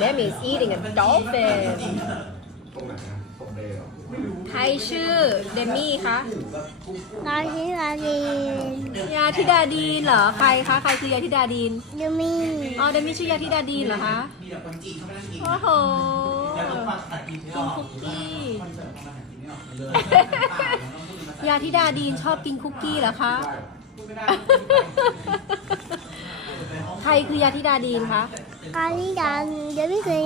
Them is eating a dolphin ตรงไหนนะตรงเดย์เหรอใครชื่อเดมี่คะตอนที่เราดียาธิดาดีนเหรอ ใครคะ ใครคือยาธิดาดีน ยูมีอ๋อ เดมี่ชื่อยาธิดาดีนเหรอคะมีแต่คนจีนเข้ามานั่งกินโอ้โหแล้วต้องฟังภาษาจีนไม่ออกคุกกี้คอนเสิร์ตของภาษาจีนไม่ออกเลยยาธิดาดีนชอบกินคุกกี้เหรอคะพูดไม่ได้ใครคือยาธิดาดีนคะ ตอนที่เร